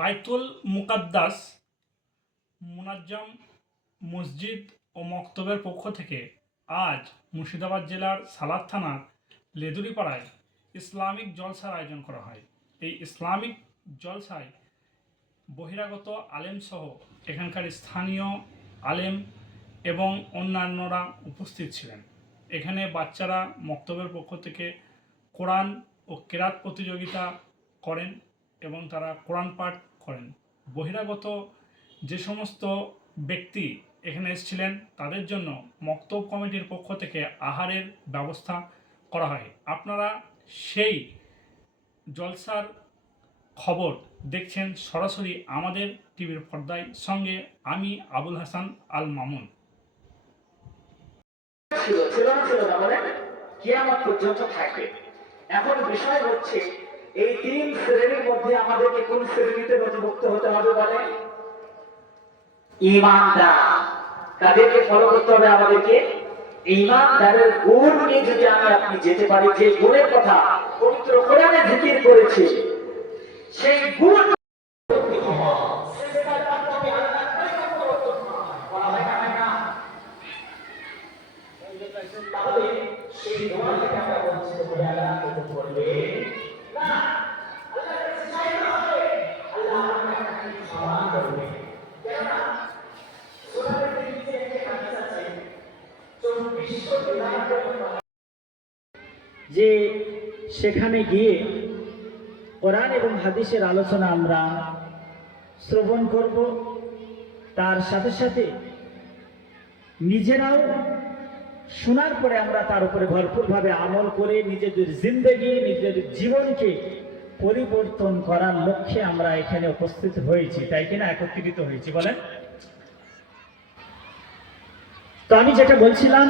বাইতুল মুকাদ্দাস মুনাজ্জাম মসজিদ ও মক্তবের পক্ষ থেকে আজ মুর্শিদাবাদ জেলার সালাদ থানার লেদুরিপাড়ায় ইসলামিক জলসার আয়োজন করা হয়। এই ইসলামিক জলসায় বহিরাগত আলেমসহ এখানকার স্থানীয় আলেম এবং অন্যান্যরা উপস্থিত ছিলেন। এখানে বাচ্চারা মক্তবের পক্ষ থেকে কোরআন ও কেরাত প্রতিযোগিতা করেন এবং তারা কোরআন পাঠ করেন। বহিরাগত যে সমস্ত ব্যক্তি এখানে এসেছিলেন তাদের জন্য মক্তব কমিটির পক্ষ থেকে আহারের ব্যবস্থা করা হয়। আপনারা সেই জলসার খবর দেখছেন সরাসরি আমাদের টিভির পর্দায়, সঙ্গে আমি আবুল হাসান আল মামুন। কিয়ামত পর্যন্ত থাকবে। এখন বিষয় হচ্ছে এই তিন শ্রেণীর মধ্যে আমাদেরকে কোন শ্রেণীতে নথিভুক্ত হতে হবে বলে? ঈমানদার। তাদেরকে ফলো করতে হবে আমাদেরকে। ঈমানদারের গুণ নিয়ে যদি আপনি যেতে পারি, যে গুণের কথা পবিত্র কোরআনে জিকির করেছে, সেই গুণ তাহলে সেই দোয়াটাকে আমরা বলছি যে আল্লাহ কবুল করবে না। আল্লাহ কাছে চাইতে হবে, আল্লাহ আমাকে ক্ষমা করবে। কেননা সূরার নিচে একটা হাদিস আছে 24 যে সেখানে গিয়ে কোরআন এবং হাদিসের আলোচনা আমরা শ্রবণ করব, তার সাথে সাথে নিজেরাও শোনার পরে আমরা তার উপরে ভরপুরভাবে আমল করে নিজেদের জিন্দেগি, নিজের জীবনকে পরিবর্তন করার লক্ষ্যে আমরা এখানে উপস্থিত হয়েছি, তাই কিনা একত্রিত হয়েছি বলেন? তো আমি যেটা বলছিলাম,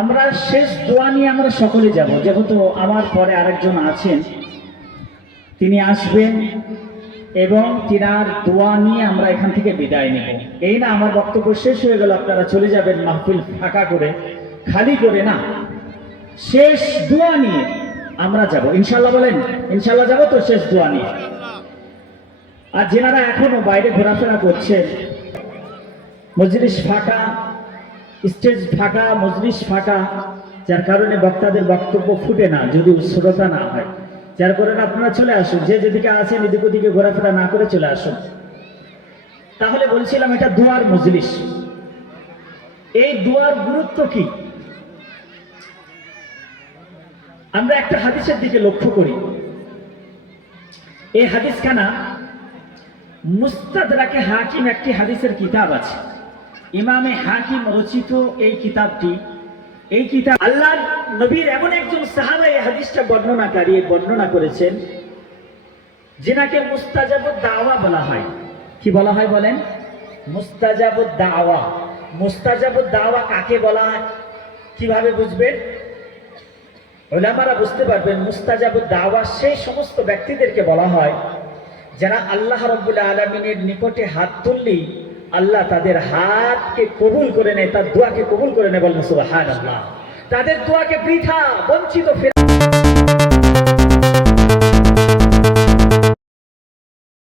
আমরা শেষ দোয়া নিয়ে আমরা সকলে যাব। যেহেতু আমার পরে আরেকজন আছেন, তিনি আসবেন এবং তিনার দোয়া নিয়ে আমরা এখান থেকে বিদায় নেব। এই না আমার বক্তব্য শেষ হয়ে গেল, আপনারা চলে যাবেন মাহফিল ফাঁকা করে, খালি করে না। শেষ দোয়া নিয়ে আমরা যাব ইনশাআল্লাহ। বলেন ইনশাআল্লাহ যাব তো শেষ দোয়া নিয়ে। আর যেনারা এখনো বাইরে ঘোরাফেরা করছেন, মজলিস ফাঁকা, স্টেজ ফাঁকা, মজলিস ফাঁকা, যার কারণে বক্তাদের বক্তব্য ফুটে না, যদি শ্রোতা না হয়, যার কারণে আপনারা চলে আসুন। যে যেদিকে আছেন এদিক ওদিকে ঘোরাফেরা না করে চলে আসুন। তাহলে বলছিলাম, এটা দোয়ার মজলিস। এই দোয়ার গুরুত্ব কি? আমরা একটা হাদিসের দিকে লক্ষ্য করি। এই হাদিসখানা মুস্তাদরাকে হাকিম, একটি হাদিসের কিতাব আছে, ইমামে হাকিম রচিত এই কিতাবটি। এই কিতাব আল্লাহর নবীর এমন একজন সাহাবা এই হাদিসটা বর্ণনা করেছেন, যিনাকে মুস্তাজাবুদ দাওয়া বলা হয়। কি বলা হয় বলেন? মুস্তাজাবুদ দাওয়া। মুস্তাজাবুদ দাওয়া কাকে বলা হয়, কিভাবে বুঝবেন? উলামারা বুঝতে পারবেন, মুস্তাজাবুদ দাওয়া সেই সমস্ত ব্যক্তিদেরকে বলা হয় যারা আল্লাহ রাব্বুল আলামিনের নিকটে হাত তুললেই আল্লাহ তাদের হাতকে কবুল করে নেয়, তার দোয়াকে কবুল করে নেয়। বলেন সুবহানাল্লাহ। তাদের দোয়াকে বৃথা বঞ্চিত